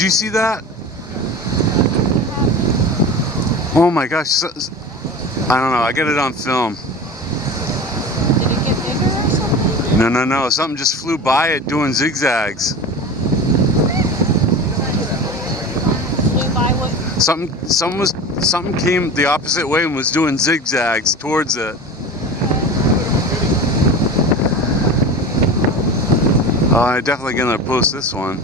Did you see that? Oh my gosh. I don't know. I got it on film. Did it get bigger or something? No. Something just flew by it doing zigzags. Flew by what? Something came the opposite way and was doing zigzags towards it. I'm definitely gonna post this one.